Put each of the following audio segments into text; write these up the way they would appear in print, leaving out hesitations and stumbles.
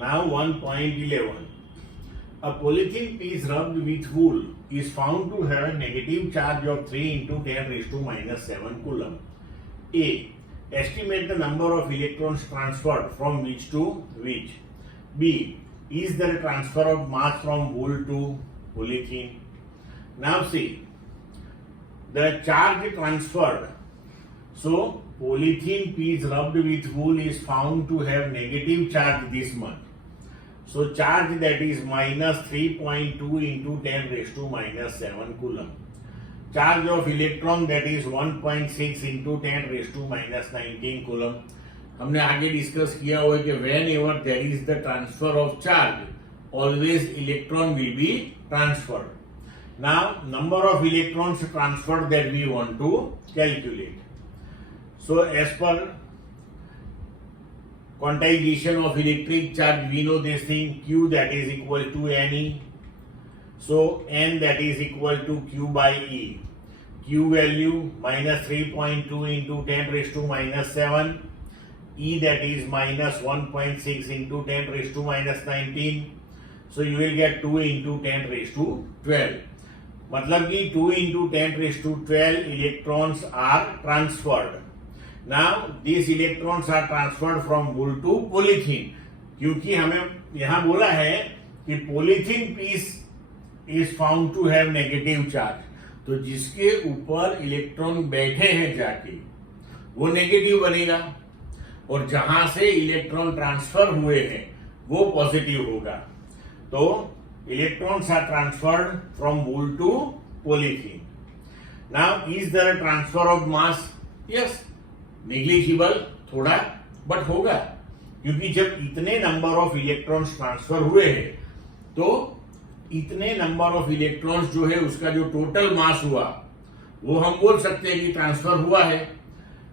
Now 1.11. A polythene piece rubbed with wool is found to have a negative charge of 3 into 10 raised to minus 7 coulomb. A. Estimate the number of electrons transferred from which to which. B. Is there a transfer of mass from wool to polythene? Now see, the charge transferred. So polythene piece rubbed with wool is found to have negative charge this much. So charge that is minus 3.2 into 10 raised to minus 7 coulomb. Charge of electron that is 1.6 into 10 raised to minus 19 coulomb. हमने आगे discuss किया हुआ है कि whenever there is the transfer of charge always electron will be transferred. Now number of electrons transferred that we want to calculate. So as per quantization of electric charge, we know this thing Q that is equal to NE. So N that is equal to Q by E. Q value minus 3.2 into 10 raised to minus 7. E that is minus 1.6 into 10 raised to minus 19. So you will get 2 into 10 raised to 12. मतलब कि 2 into 10 raised to 12 electrons are transferred. Now these electrons are transferred from wool to polythene. क्योंकि हमें यहाँ बोला है कि polythene piece is found to have negative charge. तो जिसके ऊपर इलेक्ट्रॉन बैठे हैं जाके वो नेगेटिव बनेगा और जहां से इलेक्ट्रॉन ट्रांसफर हुए हैं वो पॉजिटिव होगा. तो electrons are transferred from wool to polythene. Now is there a transfer of mass? Yes. Negligible थोड़ा बट होगा, क्योंकि जब इतने नंबर ऑफ इलेक्ट्रॉन्स ट्रांसफर हुए हैं तो इतने नंबर ऑफ इलेक्ट्रॉन्स जो है उसका जो टोटल मास हुआ वो हम बोल सकते हैं कि ट्रांसफर हुआ है.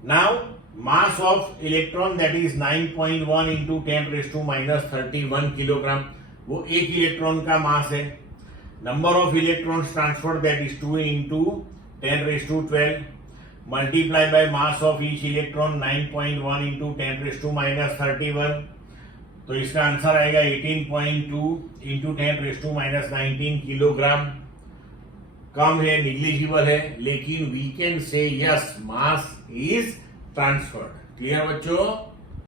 Now mass of electron that is 9.1 into 10 raise to minus 31 kilogram. वो एक इलेक्ट्रॉन का मास है. Number of electrons transfer that is 2 into 10 raise to 12 multiply by mass of each electron 9.1 into 10 raised to minus 31. तो इसका answer आएगा 18.2 into 10 raised to minus 19 kilogram. कम है, negligible है, लेकिन we can say yes mass is transferred. Clear बच्चों?